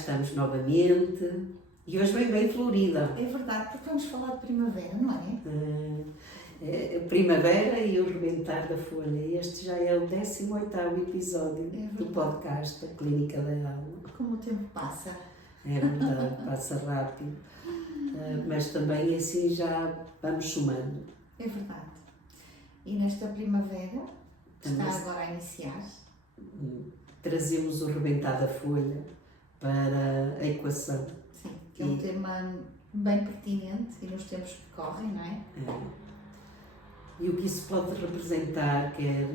estamos novamente e hoje vem bem florida. É verdade, porque vamos falar de primavera, não é? Primavera e o rebentar da folha. Este já é o 18º episódio do podcast da Clínica da Alma. Como o tempo passa. É verdade, passa rápido. Mas também assim já vamos somando. É verdade. E nesta primavera, que está agora a iniciar, trazemos o rebentar da folha para a equação. Sim, que é um tema bem pertinente e nos tempos que correm, não é? E o que isso pode representar, quer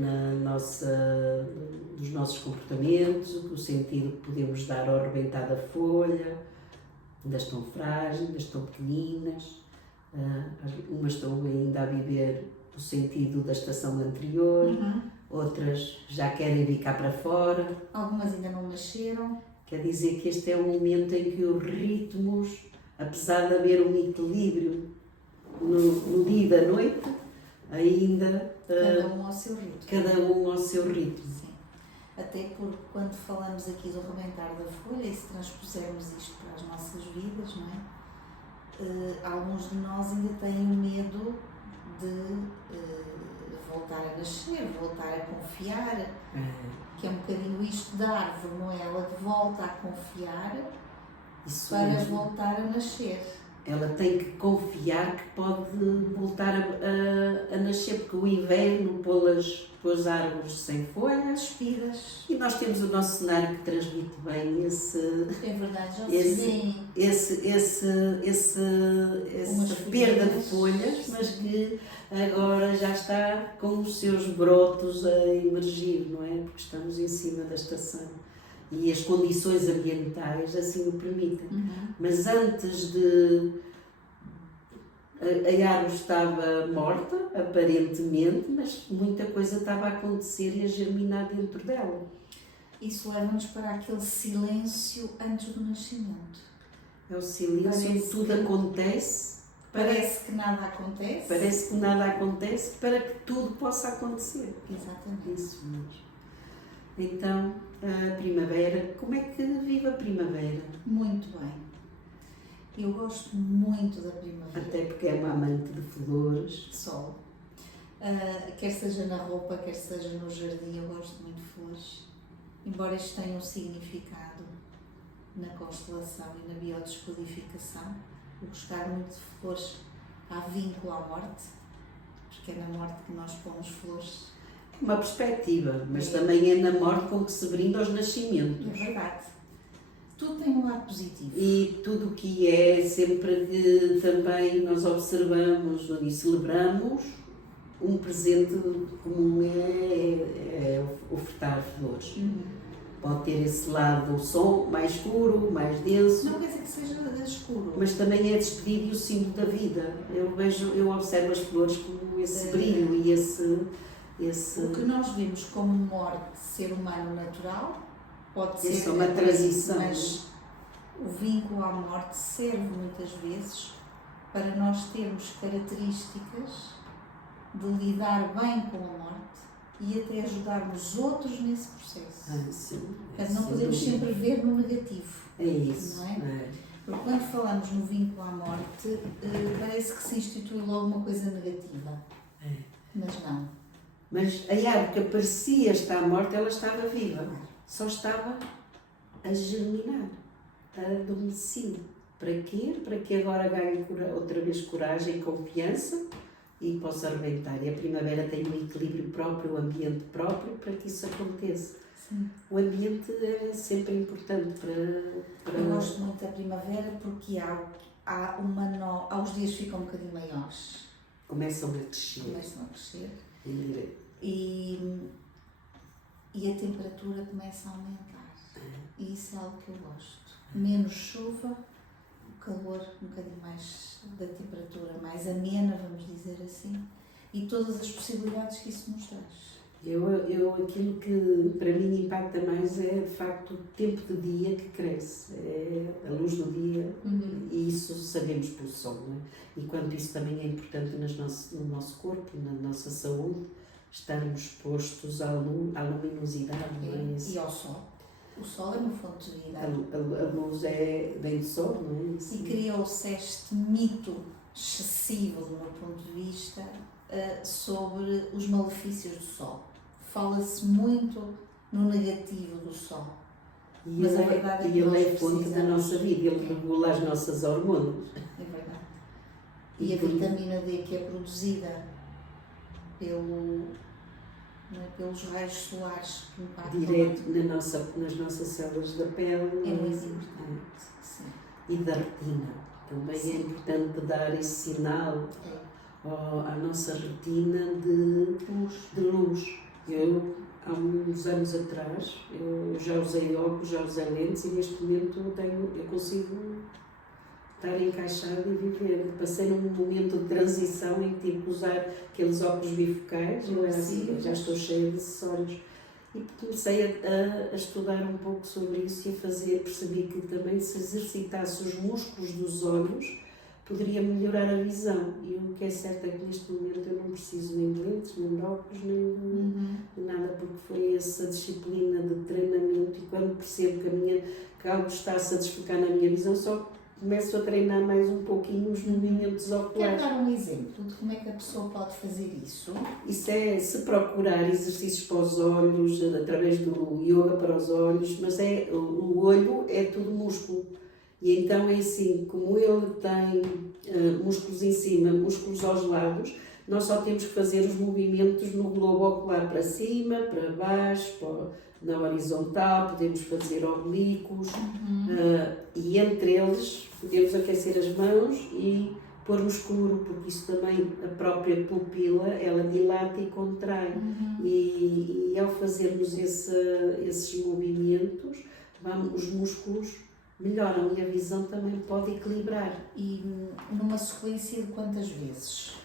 dos nossos comportamentos, o sentido que podemos dar ao rebentar da folha, ainda estão frágeis, ainda estão pequeninas, umas estão ainda a viver o sentido da estação anterior, outras já querem vir cá para fora. Algumas ainda não nasceram. Quer dizer que este é um momento em que os ritmos, apesar de haver um equilíbrio no dia e da noite, ainda... Cada um ao seu ritmo. Cada um ao seu ritmo. Sim. Até porque quando falamos aqui do rebentar da folha, e se transpusermos isto para as nossas vidas, não é? Alguns de nós ainda têm o medo de voltar a nascer, voltar a confiar, que é um bocadinho isto da árvore, não é? Ela volta a confiar Isso para mesmo. voltar a nascer. Ela tem que confiar que pode voltar a nascer, porque o inverno pôs as árvores sem folhas, Despidas. e nós temos o nosso cenário que transmite bem É verdade, já se vê essa perda de folhas, mas que agora já está com os seus brotos a emergir, não é? Porque estamos em cima da estação e as condições ambientais assim o permitem. Mas antes a árvore estava morta, aparentemente, mas muita coisa estava a acontecer e a germinar dentro dela. Isso leva-nos para aquele silêncio antes do nascimento. É o silêncio onde tudo acontece. Parece que nada acontece. Parece que nada acontece para que tudo possa acontecer. Exatamente. Isso mesmo. Então, a primavera, como é que vive a primavera? Muito bem. Eu gosto muito da primavera. Até porque é uma amante de flores. De sol. Quer seja na roupa, quer seja no jardim, eu gosto muito de flores. Embora isto tenha um significado na constelação e na biodescodificação, eu gostar muito de flores há vínculo à morte, porque é na morte que nós pomos flores. Uma perspectiva, mas também é na morte com que se brinda aos nascimentos. É verdade. Tudo tem um lado positivo. E tudo o que é, sempre que também nós observamos e celebramos, um presente comum é ofertar flores. Pode ter esse lado, o som mais escuro, mais denso. Não quer dizer que seja escuro. Mas também é despedido e o símbolo da vida. Eu observo as flores com esse brilho e esse... O que nós vimos como morte, ser humano natural, pode ser... Isso é uma transição. Mas o vínculo à morte serve muitas vezes para nós termos características de lidar bem com a morte e até ajudarmos outros nesse processo. Sim. Portanto, não podemos sempre ver no negativo. É isso. Não é? Porque quando falamos no vínculo à morte, parece que se institui logo uma coisa negativa. Mas não. Mas a árvore que parecia estar morta, ela estava viva. Só estava a germinar, a adormecer. Para quê? Para que agora ganhe outra vez coragem e confiança e possa arrebentar. E a primavera tem um equilíbrio próprio, um ambiente próprio para que isso aconteça. Sim. O ambiente é sempre importante para... Eu gosto muito da primavera porque os dias ficam um bocadinho maiores. Começam a crescer. E a temperatura começa a aumentar. E isso é algo que eu gosto. Menos chuva, o calor um bocadinho mais da temperatura, mais amena, vamos dizer assim. E todas as possibilidades que isso nos traz. Aquilo que para mim impacta mais é de facto o tempo de dia que cresce, é a luz do dia, e isso sabemos pelo sol, não é? E quanto isso também é importante no nosso corpo, na nossa saúde, estarmos expostos à luminosidade, não é isso? E ao sol. O sol é uma fonte de vida. A luz vem do sol, não é? E criou-se este mito excessivo, do meu ponto de vista, sobre os malefícios do sol. Fala-se muito no negativo do sol. Mas a verdade é que ele nós é fonte da nossa vida, ele regula as nossas hormonas. É verdade. E a vitamina D que é produzida pelos raios solares que impactam direto nas nossas células da pele. É muito importante. Sim. E da retina. Também é importante dar esse sinal à nossa retina de luz. Eu, há uns anos atrás, eu já usei óculos, já usei lentes e neste momento eu consigo estar encaixada e viver. Passei num momento de transição em que tive que usar aqueles óculos bifocais, eu era assim, já estou cheia de acessórios. E comecei a estudar um pouco sobre isso e percebi que também se exercitasse os músculos dos olhos, poderia melhorar a visão. E o que é certo é que neste momento eu não preciso nem de lentes, nem de óculos, nem de nada, porque foi essa disciplina de treinamento e quando percebo que algo está-se a desfocar na minha visão, só começo a treinar mais um pouquinho os movimentos oculares. Quer dar um exemplo de como é que a pessoa pode fazer isso? Isso é se procurar exercícios para os olhos, através do yoga para os olhos, mas o olho é tudo músculo. E então é assim, como ele tem músculos em cima, músculos aos lados, nós só temos que fazer os movimentos no globo ocular para cima, para baixo, na horizontal, podemos fazer oblíquos e entre eles podemos aquecer as mãos e pôr no escuro, porque isso também, a própria pupila, ela dilata e contrai. E ao fazermos esses movimentos, os músculos melhoram e a visão também pode equilibrar. E numa sequência de quantas vezes?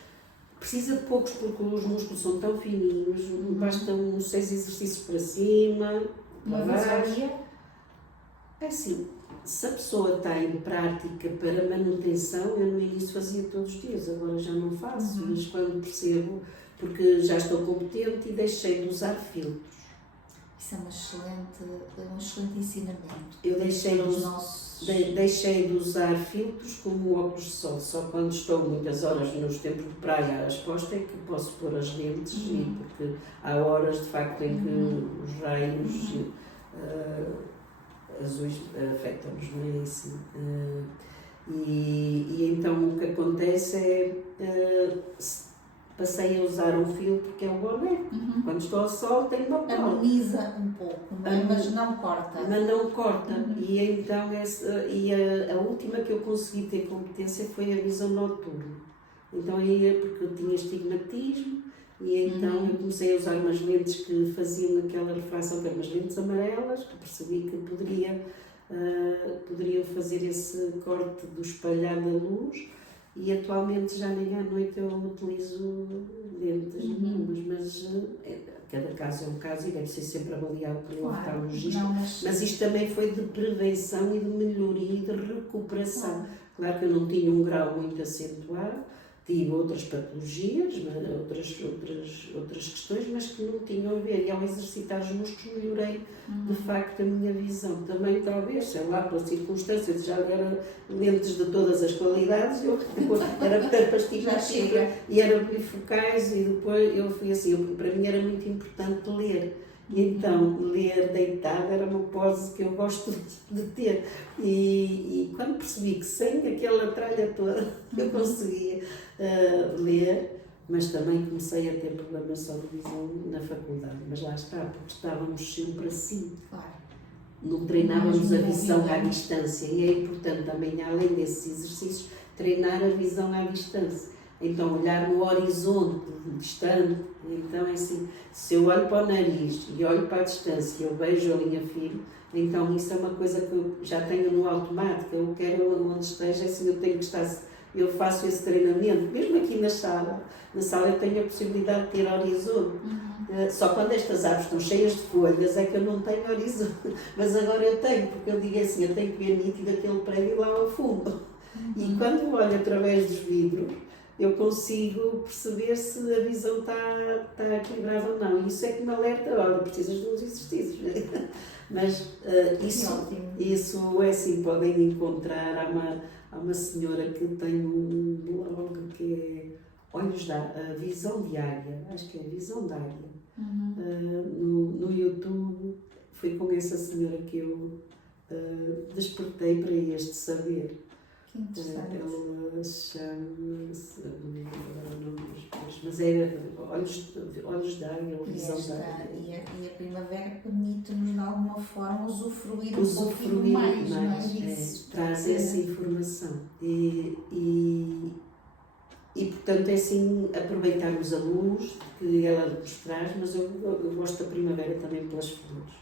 Precisa de poucos porque os músculos são tão fininhos, bastam uns 6 exercícios para cima. Uma vez ao dia? É assim, se a pessoa está em prática para manutenção, eu no início fazia todos os dias, agora já não faço, mas quando percebo, porque já estou competente e deixei de usar filtros. Isso é um excelente ensinamento. Eu deixei de usar filtros como óculos de sol, só quando estou muitas horas nos tempos de praia exposta é que posso pôr as lentes, porque há horas de facto em que os raios azuis afetam-nos, não é assim? E então o que acontece é passei a usar um filtro que é o boné. Quando estou ao sol tenho uma pala. Ameniza um pouco, mas não corta. Mas não corta. E então a última que eu consegui ter competência foi a visão noturna. Então aí é porque eu tinha estigmatismo e então eu comecei a usar umas lentes que faziam aquela refração, que eram umas lentes amarelas, que percebi que poderiam fazer esse corte do espalhar da luz. E atualmente já nem à noite eu utilizo lentes nenhumas, mas cada caso é um caso e deve ser sempre avaliado pelo oftalmologista. Mas isto também foi de prevenção e de melhoria e de recuperação. Claro que eu não tinha um grau muito acentuado, tive outras patologias, outras questões, mas que não tinham a ver. E ao exercitar os músculos melhorei de facto a minha visão. Também talvez, sei lá, pelas circunstâncias, já era lentes de todas as qualidades, eu era para astigmatismo e era bifocais e depois eu fui assim, para mim era muito importante ler. E então, ler deitada era uma pose que eu gosto de ter. E quando percebi que sem aquela tralha toda eu conseguia ler, mas também comecei a ter problemas só de visão na faculdade. Mas lá está, porque estávamos sempre assim. Não treinávamos a visão à distância. E é importante também, além desses exercícios, treinar a visão à distância. Então, olhar no horizonte, distante. Então, é assim, se eu olho para o nariz e olho para a distância, eu vejo a linha firme, então isso é uma coisa que eu já tenho no automático. Eu quero onde esteja, assim, eu tenho que estar, eu faço esse treinamento, mesmo aqui na sala. Na sala eu tenho a possibilidade de ter horizonte. Só quando estas árvores estão cheias de folhas é que eu não tenho horizonte. Mas agora eu tenho, porque eu digo assim, eu tenho que ver nítido aquele prédio lá ao fundo. E quando olho através dos vidros, eu consigo perceber se a visão está equilibrada ou não. Isso é que me alerta, olha, precisas de uns exercícios. Mas isso é assim, podem encontrar, há uma senhora que tem um blog que é a Visão Diária, acho que é a Visão Diária, no YouTube. Foi com essa senhora que eu despertei para este saber. Que interessante. Ela chama-se, não me lembro o nome dos pais, mas era Olhos d'Águia ou Visão d'Águia. E a primavera permite-nos de alguma forma usufruir um pouquinho mais, não é disso? Traz essa informação e portanto é assim, aproveitar os alunos que ela nos traz, mas eu gosto da primavera também pelas flores.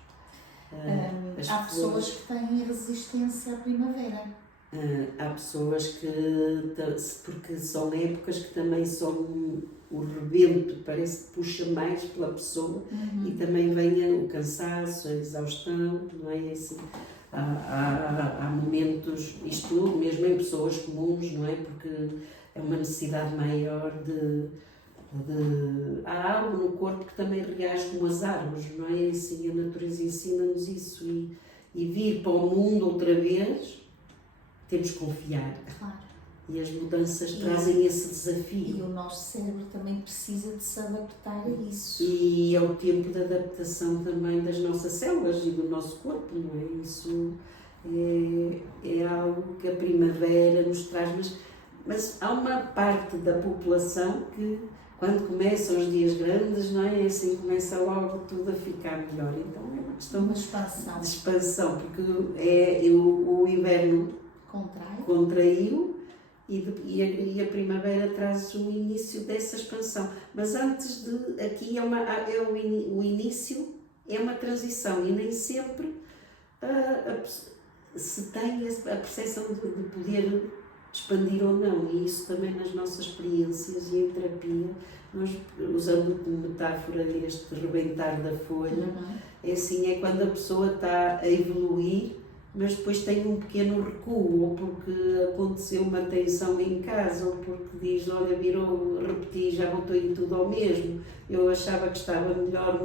Há pessoas que têm resistência à primavera. Há pessoas que, porque são épocas que também são o rebento, parece que puxa mais pela pessoa e também vem o cansaço, a exaustão, não é assim? Há momentos, isto mesmo em pessoas comuns, não é? Porque é uma necessidade maior há algo no corpo que também reage como as árvores, não é? Assim, a natureza ensina-nos isso e vir para o mundo outra vez, temos que confiar. Claro. E as mudanças trazem esse desafio. E o nosso cérebro também precisa de se adaptar a isso. E é o tempo de adaptação também das nossas células e do nosso corpo, não é? Isso é algo que a primavera nos traz, mas há uma parte da população que, quando começam os dias grandes, não é? Assim começa logo tudo a ficar melhor. Então é uma questão de expansão, porque o inverno contraiu e a primavera traz o início dessa expansão. Mas antes de, aqui o início é uma transição e nem sempre se tem a percepção de poder expandir ou não, e isso também nas nossas experiências e em terapia, nós, usando como metáfora este rebentar da folha, é assim, é quando a pessoa está a evoluir, mas depois tem um pequeno recuo, ou porque aconteceu uma tensão em casa, ou porque diz, olha, repeti, já voltei tudo ao mesmo, eu achava que estava melhor,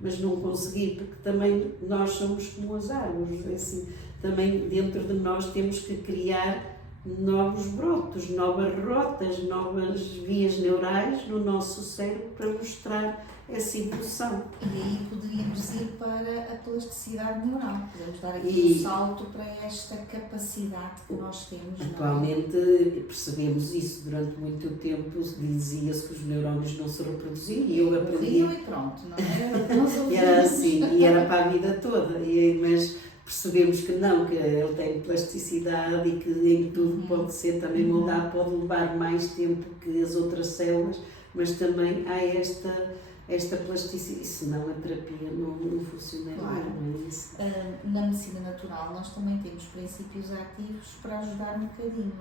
mas não consegui, porque também nós somos como as árvores, é assim, também dentro de nós temos que criar novos brotos, novas rotas, novas vias neurais no nosso cérebro para mostrar essa evolução. E aí poderíamos ir para a plasticidade neural, podemos dar aqui um salto para esta capacidade que nós temos. Atualmente percebemos isso, durante muito tempo dizia-se que os neurónios não se reproduziam e eu aprendi. E pronto, não é? Era assim, e era para a vida toda, mas percebemos que não, que ele tem plasticidade e que em tudo pode ser também moldado, pode levar mais tempo que as outras células, mas também há esta plasticidade, senão a terapia não funciona. Claro. Não é isso? Na medicina natural nós também temos princípios ativos para ajudar um bocadinho,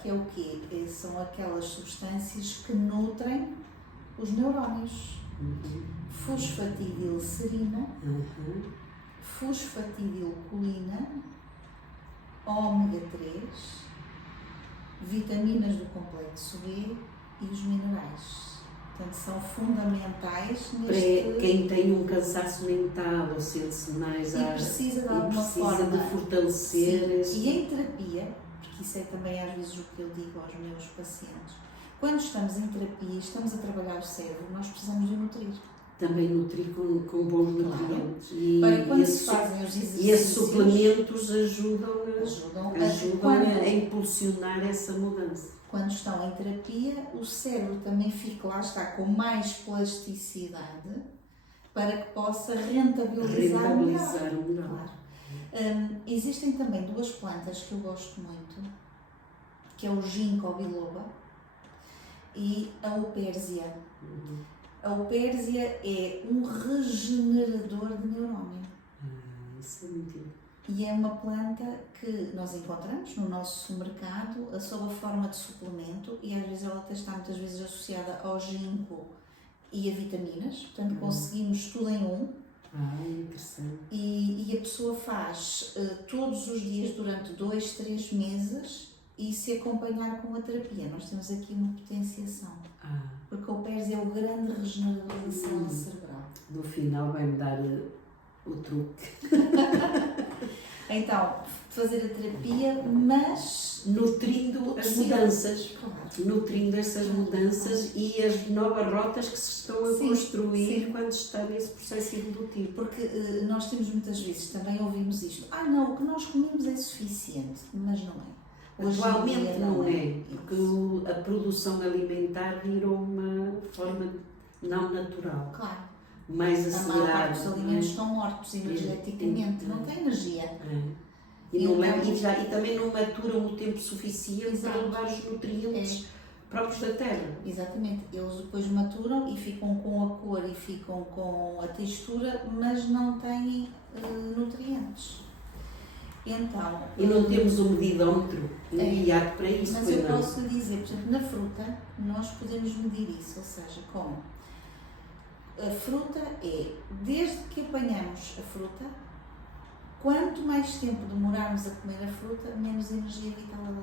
que é o quê? São aquelas substâncias que nutrem os neurónios. Fosfatidilcerina, fosfatidilcolina, ômega 3, vitaminas do complexo B e os minerais. Portanto, são fundamentais para quem tem um cansaço mental ou sente sinais e precisa de alguma forma de fortalecer. Sim. E em terapia, porque isso é também às vezes o que eu digo aos meus pacientes, quando estamos em terapia e estamos a trabalhar o cérebro, nós precisamos de nutrir. Também nutrir com bons nutrientes. Para quando se fazem os exercícios. E esses suplementos ajudam a impulsionar essa mudança. Quando estão em terapia, o cérebro também fica, lá está, com mais plasticidade para que possa rentabilizar melhor. Claro. Existem também duas plantas que eu gosto muito, que é o ginkgo biloba e a upérsia. A upérsia é um regenerador de neurônio. Isso é muito. E é uma planta que nós encontramos no nosso mercado sob a forma de suplemento e às vezes ela está muitas vezes associada ao ginkgo e a vitaminas, portanto conseguimos tudo em um. Interessante. E a pessoa faz todos os dias durante 2-3 meses e se acompanhar com a terapia, nós temos aqui uma potenciação. Porque o PERS é o grande regenerador da célula cerebral. No final vai-me dar o truque. Então, fazer a terapia, mas nutrindo as mudanças. Claro. Nutrindo essas mudanças e as novas rotas que se estão a construir quando está nesse processo evolutivo. Porque nós temos muitas vezes, também ouvimos isto, não, o que nós comemos é suficiente, mas não é. Atualmente não é, porque a produção alimentar virou uma forma não natural. Claro. Mais acelerada. Os alimentos estão mortos energeticamente, não tem energia. E também não maturam o tempo suficiente para levar os nutrientes próprios da terra. Exatamente. Eles depois maturam e ficam com a cor e ficam com a textura, mas não têm nutrientes. Então, e não temos um medidómetro enviado para isso. Mas eu posso lhe dizer, por exemplo, na fruta, nós podemos medir isso, ou seja, como a fruta é, desde que apanhamos a fruta, quanto mais tempo demorarmos a comer a fruta, menos energia vital ela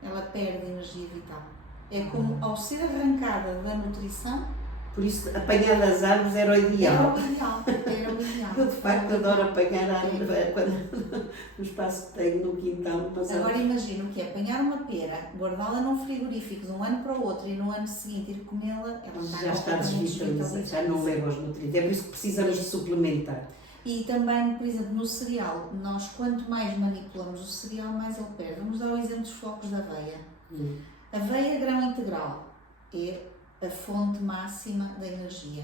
tem. Ela perde energia vital. É como ao ser arrancada da nutrição. Por isso, apanhar das árvores era o ideal. Era o ideal. Eu, de facto, adoro apanhar árvores no espaço que tenho no quintal. Agora imagina o que é apanhar uma pera, guardá-la num frigorífico de um ano para o outro e no ano seguinte ir comê-la, ela já está desvitalizada, já não leva os nutrientes. É por isso que precisamos de suplementar. E também, por exemplo, no cereal, nós quanto mais manipulamos o cereal, mais ele perde. Vamos dar o exemplo dos flocos de aveia. Aveia grão integral é a fonte máxima da energia.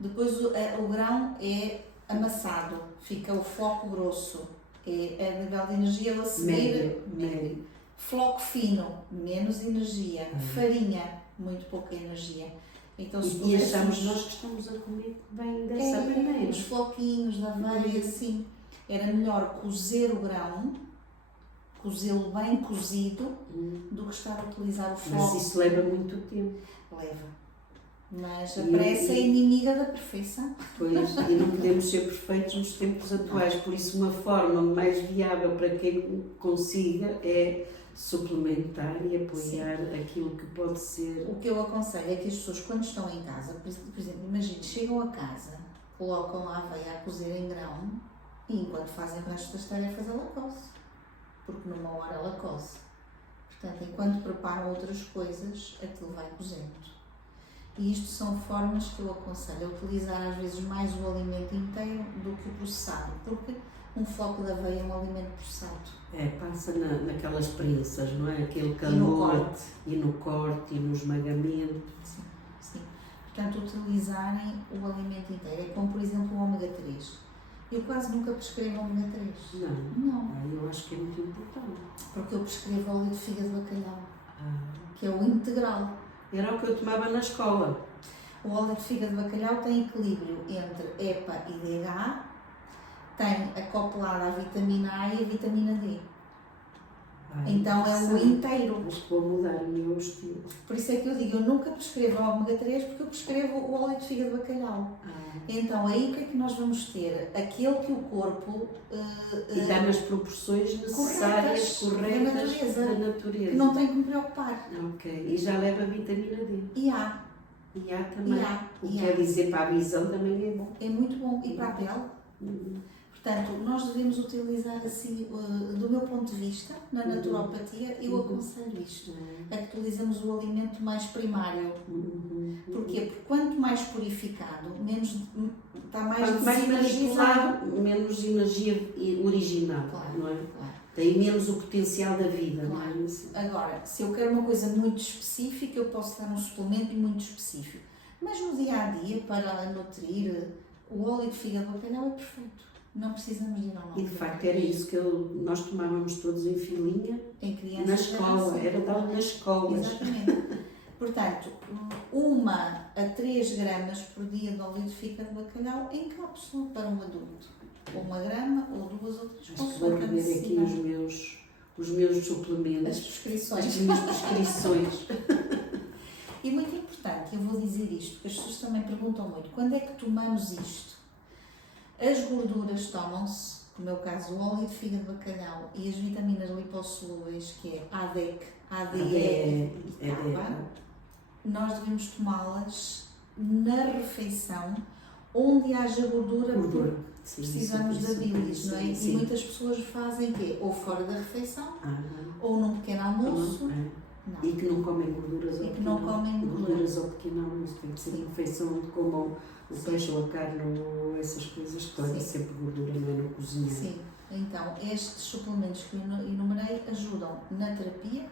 Depois o grão é amassado, fica o floco grosso, é a nível de energia a seguir. Médio. Floco fino, menos energia. Farinha, muito pouca energia. Então, e achamos nós que estamos a comer bem dessa maneira. Os floquinhos da aveia, assim, era melhor cozer o grão, cozê-lo bem cozido, do que estar a utilizar o floco. Mas isso leva muito tempo. Leva. Mas a pressa é inimiga da perfeição. Pois, e não podemos ser perfeitos nos tempos atuais, por isso uma forma mais viável para quem consiga é suplementar e apoiar aquilo que pode ser. O que eu aconselho é que as pessoas, quando estão em casa, por exemplo, imagine, chegam a casa, colocam a aveia a cozer em grão e enquanto fazem o resto das tarefas ela coce, porque numa hora ela coce. Portanto, enquanto preparam outras coisas, aquilo vai cozendo. E isto são formas que eu aconselho a utilizar às vezes mais o alimento inteiro do que o processado, porque um floco de aveia é um alimento processado. Passa naquelas prensas, não é? Aquele calor e no corte e no esmagamento. Sim. Portanto, utilizarem o alimento inteiro. É como, por exemplo, o ômega 3. Eu quase nunca prescrevo ômega 3. Não. Eu acho que é muito importante. Porque eu prescrevo óleo de fígado de bacalhau, que é o integral. Era o que eu tomava na escola. O óleo de fígado de bacalhau tem equilíbrio entre EPA e DHA, tem acoplada a vitamina A e a vitamina D. Então é o inteiro. Acho que vou mudar o meu estilo. Por isso é que eu digo, eu nunca prescrevo ômega 3 porque eu prescrevo o óleo de fígado de bacalhau. Então aí o que é que nós vamos ter? Aquele que o corpo... e dá nas proporções necessárias, corretas da natureza. Que não tem que me preocupar. Ok. E já leva vitamina D. E A. E A também. O que quer dizer para a visão também é bom. É muito bom. E para a pele. Portanto, nós devemos utilizar assim, do meu ponto de vista, na naturopatia, eu aconselho isto. É que utilizamos o alimento mais primário. Porquê? Porque quanto mais purificado, menos está mais manipulado, menos energia original, não é? Claro. Tem menos o potencial da vida. Claro. Não é? Agora, se eu quero uma coisa muito específica, eu posso dar um suplemento muito específico. Mas no dia a dia, para nutrir, o óleo de fígado de bacalhau é perfeito. Não precisamos de ir ao E de facto era isso que nós tomávamos todos em filinha na escola, era dado nas escolas. Exatamente. Portanto, 1 a 3 gramas por dia de óleo de fígado de bacalhau em cápsula para um adulto. 1 grama ou 2 ou 3. Acho que vou rever aqui os meus suplementos. As prescrições. As minhas prescrições. E muito importante, eu vou dizer isto, porque as pessoas também perguntam muito, quando é que tomamos isto? As gorduras tomam-se como é o caso do óleo de fígado de bacalhau e as vitaminas lipossolúveis, que é ADEC, ADE e K, nós devemos tomá-las na refeição, onde haja gordura, porque precisamos da bilis, não é? E muitas pessoas fazem o quê? Ou fora da refeição, ou num pequeno almoço. Não. E que não comem gorduras ao pequeno almoço. Tem que ser uma refeição onde comam o peixe ou a carne ou essas coisas que têm sempre gordura, não é, no cozinhar. Sim, então estes suplementos que eu enumerei ajudam na terapia,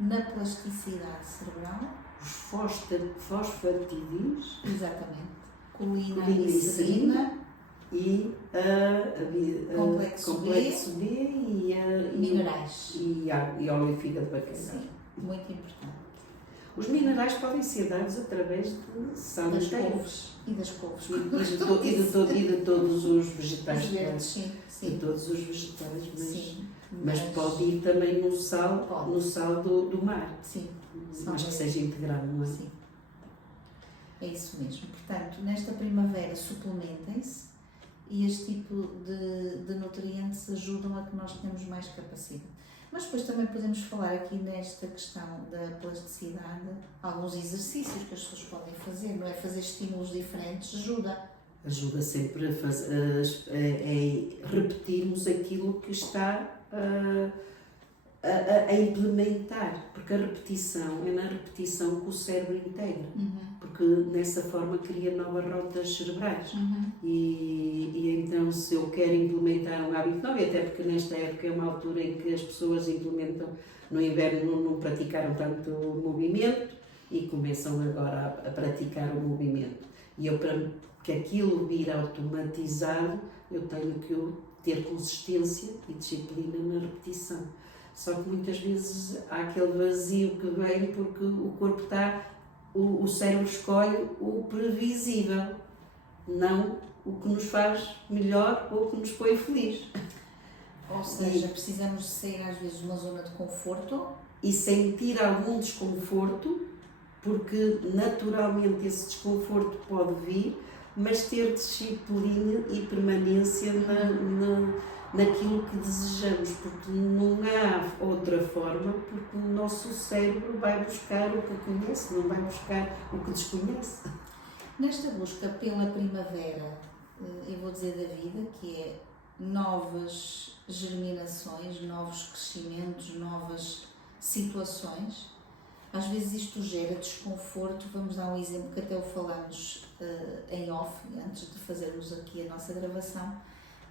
na plasticidade cerebral. Os fosfatidis. Exatamente. Colina e serina. E complexo B e minerais. E óleo e fígado de bacalhau. Sim, muito importante. Os minerais podem ser dados através de sal das couves. E das couves. E de todos os vegetais. Os verdes, sim. De todos os vegetais, mas mas pode ir também no sal do mar. Sim. Mas que seja integrado, não é? Sim. É isso mesmo. Portanto, nesta primavera suplementem-se e este tipo de nutrientes ajudam a que nós tenhamos mais capacidade. Mas depois também podemos falar aqui nesta questão da plasticidade, alguns exercícios que as pessoas podem fazer, não é? Fazer estímulos diferentes ajuda. Ajuda sempre a repetirmos aquilo que está a implementar, porque a repetição é na repetição que o cérebro integra, porque nessa forma cria novas rotas cerebrais. E então, se eu quero implementar um hábito novo, e até porque nesta época é uma altura em que as pessoas implementam, no inverno não praticaram tanto o movimento e começam agora a praticar o movimento. E eu, para que aquilo vir automatizado, eu tenho que ter consistência e disciplina na repetição. Só que muitas vezes há aquele vazio que vem porque o corpo está, o cérebro escolhe o previsível, não o que nos faz melhor ou o que nos põe feliz. Ou seja, precisamos de sair às vezes de uma zona de conforto. E sentir algum desconforto, porque naturalmente esse desconforto pode vir, mas ter disciplina e permanência naquilo que desejamos, porque não há outra forma, porque o nosso cérebro vai buscar o que conhece, não vai buscar o que desconhece. Nesta busca pela primavera, eu vou dizer da vida, que é novas germinações, novos crescimentos, novas situações, às vezes isto gera desconforto. Vamos dar um exemplo que até o falamos em off, antes de fazermos aqui a nossa gravação,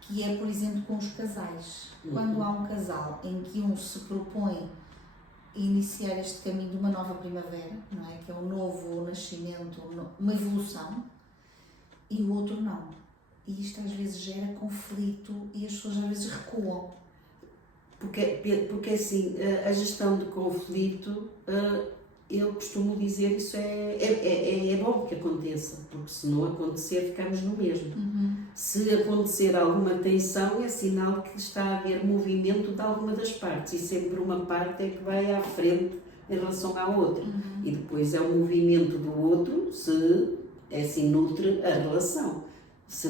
que é, por exemplo, com os casais. Quando há um casal em que um se propõe iniciar este caminho de uma nova primavera, não é? Que é um novo nascimento, uma evolução, e o outro não. E isto às vezes gera conflito e as pessoas às vezes recuam. Porque assim, a gestão de conflito, eu costumo dizer, isso é bom que aconteça, porque se não acontecer ficamos no mesmo. Se acontecer alguma tensão é sinal que está a haver movimento de alguma das partes e sempre uma parte é que vai à frente em relação à outra. E depois é o movimento do outro, se assim nutre a relação. Se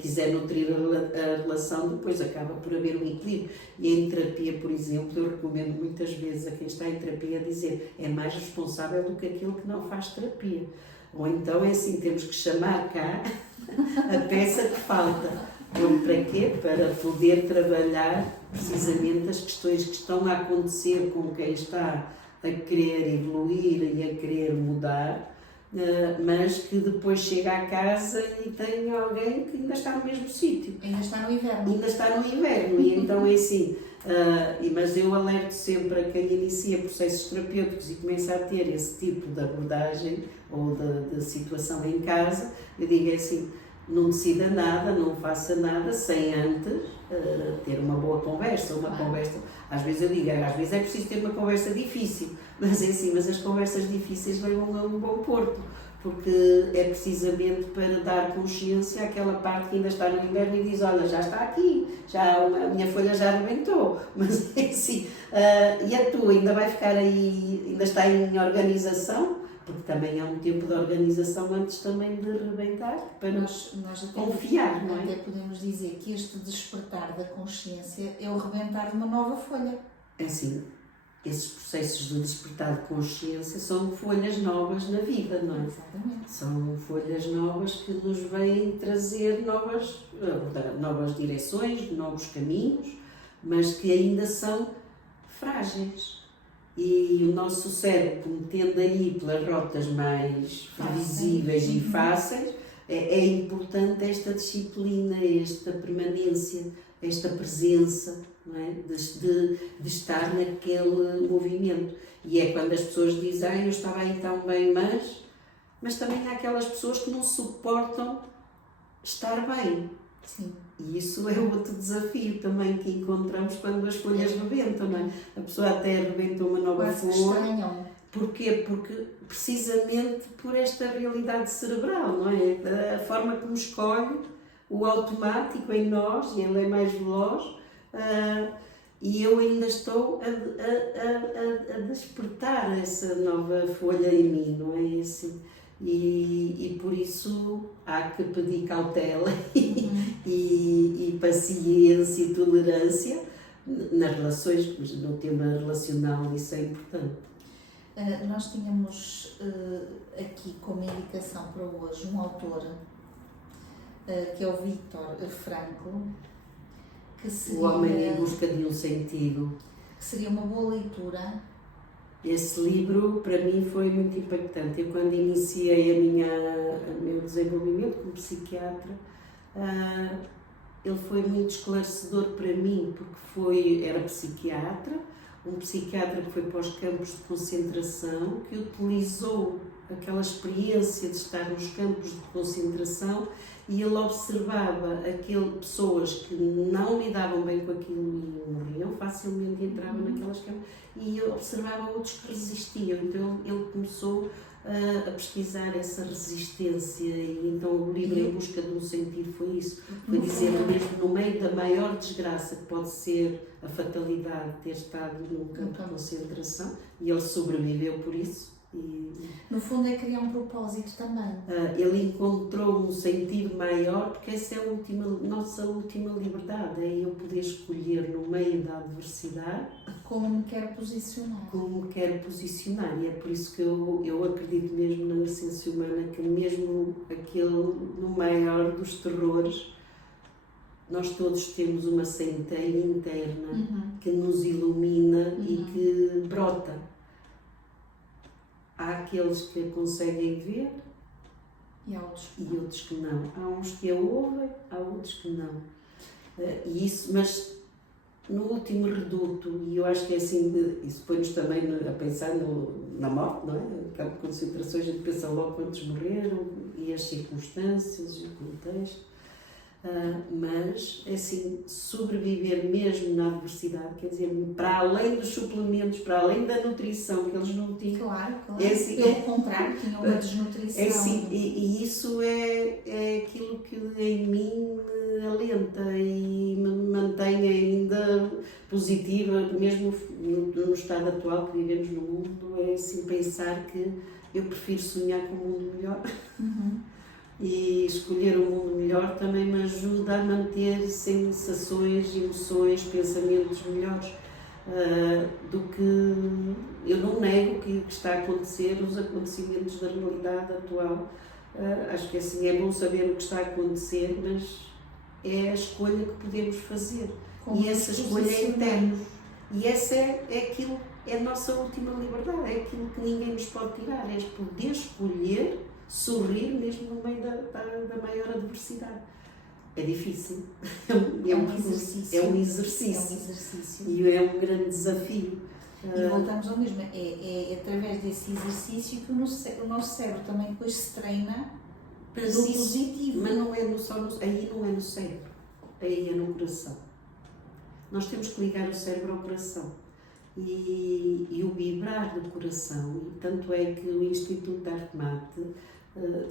quiser nutrir a relação, depois acaba por haver um equilíbrio. E em terapia, por exemplo, eu recomendo muitas vezes a quem está em terapia dizer é mais responsável do que aquele que não faz terapia. Ou então é assim, temos que chamar cá a peça que falta. Para quê? Para poder trabalhar precisamente as questões que estão a acontecer com quem está a querer evoluir e a querer mudar, mas que depois chega à casa e tem alguém que ainda está no mesmo sítio. Ainda está no inverno. Ainda está no inverno, e então é assim. Mas eu alerto sempre a quem inicia processos terapêuticos e começa a ter esse tipo de abordagem ou de situação em casa, eu digo assim, não decida nada, não faça nada sem antes ter uma boa conversa, conversa. Às vezes eu digo, às vezes é preciso ter uma conversa difícil, mas é assim, mas as conversas difíceis levam a um bom porto, porque é precisamente para dar consciência àquela parte que ainda está no inverno e diz, olha, já está aqui, já a minha folha já arrebentou, mas é assim, e a tua ainda vai ficar aí, ainda está em organização, porque também há um tempo de organização antes também de arrebentar, para nós confiar, não é? Até podemos dizer que este despertar da consciência é o rebentar de uma nova folha. É assim, esses processos de despertar de consciência são folhas novas na vida, não é? Exatamente. São folhas novas que nos vêm trazer novas direções, novos caminhos, mas que ainda são frágeis. E o nosso cérebro, tendo aí pelas rotas mais previsíveis e fáceis, é importante esta disciplina, esta permanência, esta presença, não é? de estar naquele movimento. E é quando as pessoas dizem, eu estava aí tão bem, mas também há aquelas pessoas que não suportam estar bem. Sim. E isso é outro desafio também que encontramos quando as folhas rebentam, não é? A pessoa até rebenta uma nova folha. Porquê? Porque precisamente por esta realidade cerebral, não é? A forma como escolhe, o automático em nós, e ele é mais veloz, e eu ainda estou a despertar essa nova folha em mim, não é assim? E por isso há que pedir cautela e paciência e tolerância nas relações, mas no tema relacional isso é importante. Nós tínhamos aqui como indicação para hoje um autor que é o Viktor Frankl, que seria, O Homem em Busca de um Sentido. Que seria uma boa leitura. Esse livro para mim foi muito impactante. Eu quando iniciei o meu desenvolvimento como psiquiatra, ele foi muito esclarecedor para mim, porque era psiquiatra, um psiquiatra que foi para os campos de concentração, que utilizou aquela experiência de estar nos campos de concentração e ele observava pessoas que não lidavam bem com aquilo e morriam facilmente, entravam naquelas campos, e observava outros que resistiam. Então ele começou a pesquisar essa resistência, e então o livro Em Busca de um Sentido foi isso. Foi dizer mesmo no meio da maior desgraça que pode ser a fatalidade de ter estado num campo de concentração, e ele sobreviveu por isso. E, no fundo é criar um propósito também. Ele encontrou um sentido maior, porque essa é a nossa última liberdade, é eu poder escolher no meio da adversidade como me quero posicionar. Como me quero posicionar, e é por isso que eu acredito mesmo na essência humana, que mesmo no maior dos terrores, nós todos temos uma centelha interna que nos ilumina e que brota. Há aqueles que a conseguem ver e outros que não. Há uns que a ouvem, há outros que não. Mas no último reduto, e eu acho que é assim, isso põe-nos também a pensar na morte, não é? No campo de concentrações, a gente pensa logo quantos morreram e as circunstâncias e o contexto. Mas, assim, sobreviver mesmo na adversidade, quer dizer, para além dos suplementos, para além da nutrição que eles não tinham. Claro. É assim, pelo contrário, tinham uma desnutrição. É assim, e isso é aquilo que em mim me alenta e me mantém ainda positiva, mesmo no estado atual que vivemos no mundo. É assim, pensar que eu prefiro sonhar com um mundo melhor. E escolher um mundo melhor também me ajuda a manter sensações, emoções, pensamentos melhores, do que eu não nego que está a acontecer, os acontecimentos da realidade atual. Acho que assim é bom saber o que está a acontecer, mas é a escolha que podemos fazer. E essa escolha é interna. E essa é a nossa última liberdade, é aquilo que ninguém nos pode tirar, é poder escolher sorrir mesmo no meio da maior adversidade. É difícil, é um exercício e é um grande desafio. E voltamos ao mesmo, é através desse exercício que o nosso cérebro também depois se treina para o positivo. Mas não é aí não é no cérebro, aí é no coração. Nós temos que ligar o cérebro ao coração. E o vibrar do coração, e tanto é que o Instituto de Arte Mate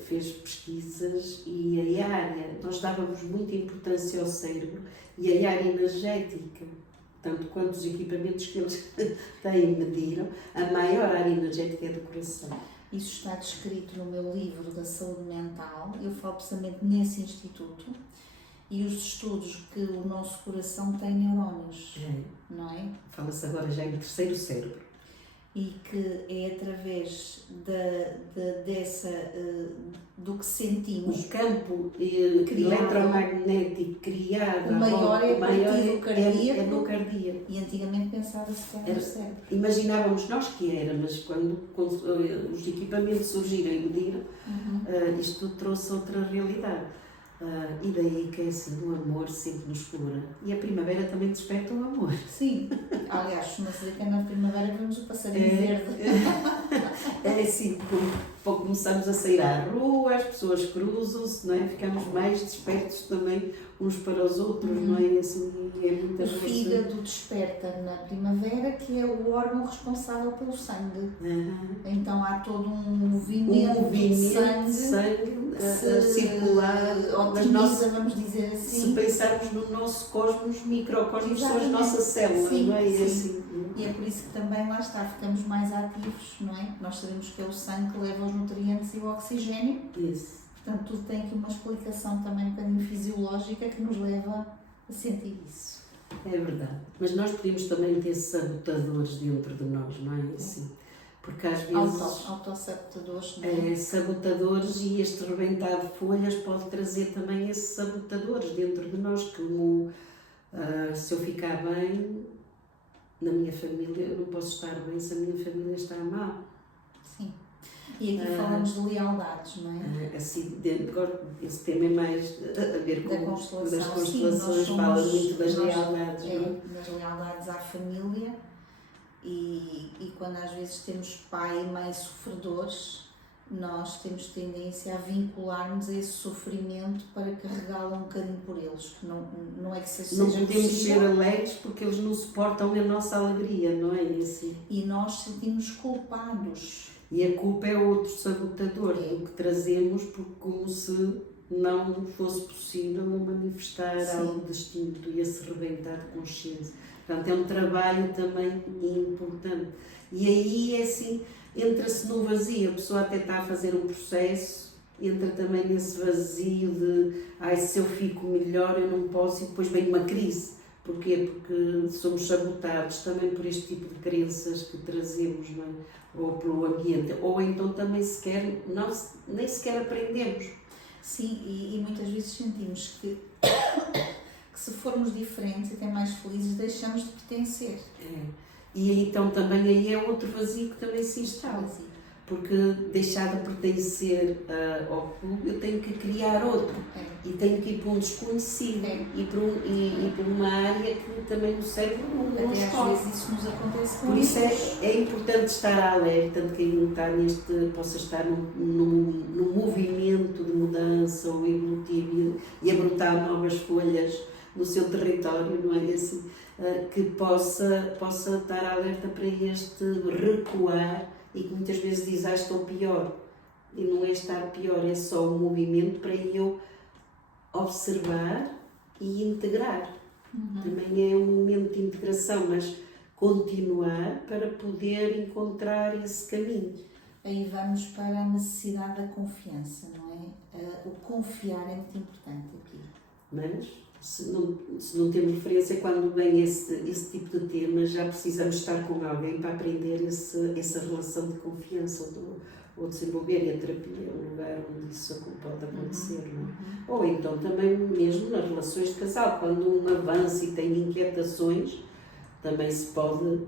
fez pesquisas e a área, nós dávamos muita importância ao cérebro e a área energética, tanto quanto os equipamentos que eles têm mediram, a maior área energética é do coração. Isso está descrito no meu livro da saúde mental. Eu falo precisamente nesse instituto e os estudos que o nosso coração tem neurónios, não é? Fala-se agora já em terceiro cérebro. E que é através do que sentimos. O campo eletromagnético criado, O maior é a partir do cardíaco. É no cardíaco. E antigamente pensava-se que era no cérebro. Imaginávamos nós que era, mas quando os equipamentos surgiram e mediram, isto trouxe outra realidade. E daí que é assim, o amor sempre nos cura. E a primavera também desperta o amor. Sim, aliás, costuma-se dizer que na primavera vemos o passarinho verde. É assim, quando começamos a sair à rua, as pessoas cruzam-se, não é? Ficamos mais despertos também uns para os outros, não é? Assim, é muita O fígado desperta na primavera, que é o órgão responsável pelo sangue. Então há todo um movimento de sangue a circular, otimiza, vamos dizer assim. Se pensarmos no nosso cosmos, microcosmos são as nossas células, não é? Sim. Assim. E é por isso que também lá está, ficamos mais ativos, não é? Nós sabemos que é o sangue que leva os nutrientes e o oxigênio. Isso. Portanto, tudo tem aqui uma explicação também um bocadinho fisiológica que nos leva a sentir isso. É verdade. Mas nós podemos também ter sabotadores dentro de nós, não é? Assim. Porque às vezes autossabotadores, não é? Sabotadores, e este rebentar de folhas pode trazer também esses sabotadores dentro de nós, como se eu ficar bem na minha família, eu não posso estar bem se a minha família está mal. Sim. E aqui falamos de lealdades, não é? Assim, esse tema é mais a ver com das constelações, fala muito das lealdades, não é? Das lealdades à família. E quando às vezes temos pai e mãe sofredores, nós temos tendência a vincular-nos a esse sofrimento para carregá-lo um bocadinho por eles. Não é que seja não podemos possível. ser alegres porque eles não suportam a nossa alegria, não é? Assim. E nós sentimos culpados. E a culpa é outro sabotador do que trazemos, porque como se não fosse possível manifestar algo distinto e esse rebentar de consciência. Portanto, é um trabalho também importante. E aí é assim, entra-se no vazio, a pessoa até está a fazer um processo, entra também nesse vazio de se eu fico melhor eu não posso, e depois vem uma crise. Porquê? Porque somos sabotados também por este tipo de crenças que trazemos, não é? Ou pelo ambiente, ou então também nem sequer aprendemos. Sim, e muitas vezes sentimos que se formos diferentes e até mais felizes, deixamos de pertencer. E então também aí é outro vazio que também se instala. Porque deixar de pertencer ao clube, eu tenho que criar outro. E tenho que ir para um desconhecido. E para uma área que também no cérebro não escolhe. Às vezes isso nos acontece com Por isso é importante estar alerta de quem está possa estar num movimento de mudança ou evolutivo e a brotar novas folhas no seu território, não é assim? Que possa estar alerta para este recuar e que muitas vezes diz, estou pior. E não é estar pior, é só um movimento para eu observar e integrar. Também é um momento de integração, mas continuar para poder encontrar esse caminho. Aí vamos para a necessidade da confiança, não é? O confiar é muito importante aqui. Mas, se não temos referência, quando vem esse tipo de tema, já precisamos estar com alguém para aprender essa relação de confiança ou desenvolver, e a terapia é um lugar onde isso pode acontecer, não é? Ou então também mesmo nas relações de casal, quando um avança e tem inquietações, também se pode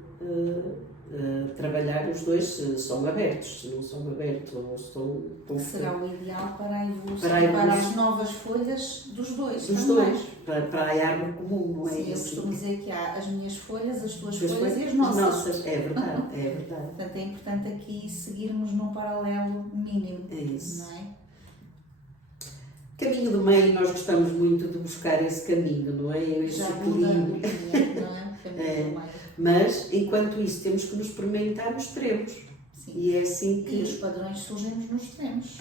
trabalhar os dois, se são abertos, se não são abertos ou estão... Será o ideal para a evolução, para as novas folhas dos dois. Para a árvore comum, não é? Sim, eu costumo dizer que há as minhas folhas, as tuas folhas e as nossas. É verdade, é verdade. Portanto, é importante aqui seguirmos num paralelo mínimo. É isso. Não é? Caminho do meio, nós gostamos muito de buscar esse caminho, não é? Esse equilíbrio. Não é? Caminho do meio. Mas, enquanto isso, temos que nos experimentar nos extremos. Sim. E é assim que... E os padrões surgem nos extremos.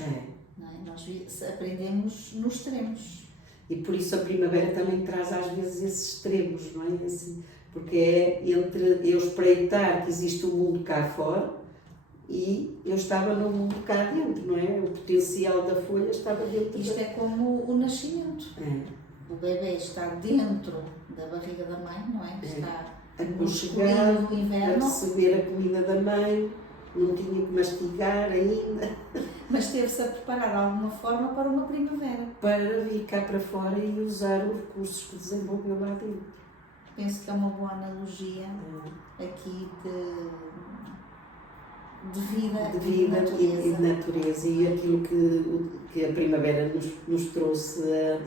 não é? Aprendemos nos extremos. E por isso a primavera também traz às vezes esses extremos, não é? Assim, porque é entre eu espreitar que existe um mundo cá fora e eu estava no mundo cá dentro, não é? O potencial da folha estava dentro. Isto é como o nascimento. É. O bebê está dentro da barriga da mãe, não é? Está Aconchegado, no a inverno, receber a comida da mãe, não tinha que mastigar ainda, mas teve-se a preparar de alguma forma para uma primavera. para vir cá para fora e usar os recursos que desenvolveu lá dentro. Penso que é uma boa analogia aqui de vida, De vida e natureza. e de natureza, e aquilo que a primavera nos trouxe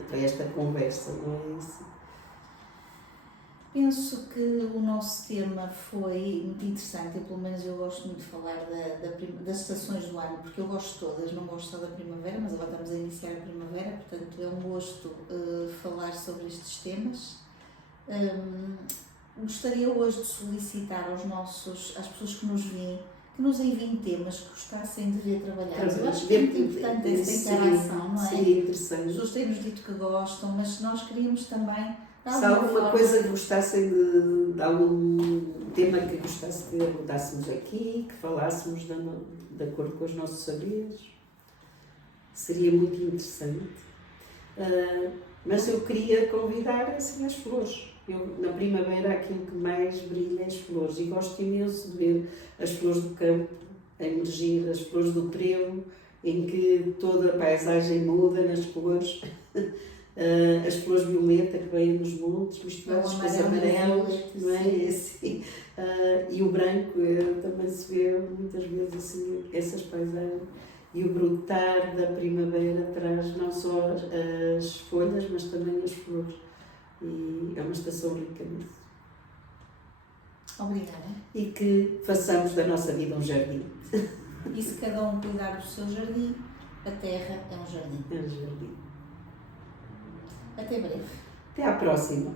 para esta conversa, não é isso? Penso que o nosso tema foi muito interessante, pelo menos eu gosto muito de falar das estações do ano, porque eu gosto de todas, não gosto só da primavera, mas agora estamos a iniciar a primavera, portanto é um gosto falar sobre estes temas. Gostaria hoje de solicitar às pessoas que nos veem, que nos enviem temas que gostassem de ver trabalhados. Eu acho que é muito importante essa interação, não é? Seria interessante. As pessoas têm-nos dito que gostam, mas nós queríamos também... Se alguma coisa que gostassem de algum tema que gostasse que abordássemos aqui, que falássemos de acordo com os nossos saberes, seria muito interessante. Mas eu queria convidar assim, as flores. Na primavera aquilo que mais brilha é as flores e gosto imenso de ver as flores do campo a emergir, as flores do prelo, em que toda a paisagem muda nas cores. As flores violeta que vêm nos montes, misturadas com as amarelas, não é? Assim, e o branco também se vê muitas vezes assim, essas paisagens. E o brotar da primavera traz não só as folhas, mas também as flores. E é uma estação rica nisso. Obrigada. E que façamos da nossa vida um jardim. E se cada um cuidar do seu jardim, a terra é um jardim. É um jardim. Até breve. Até à próxima.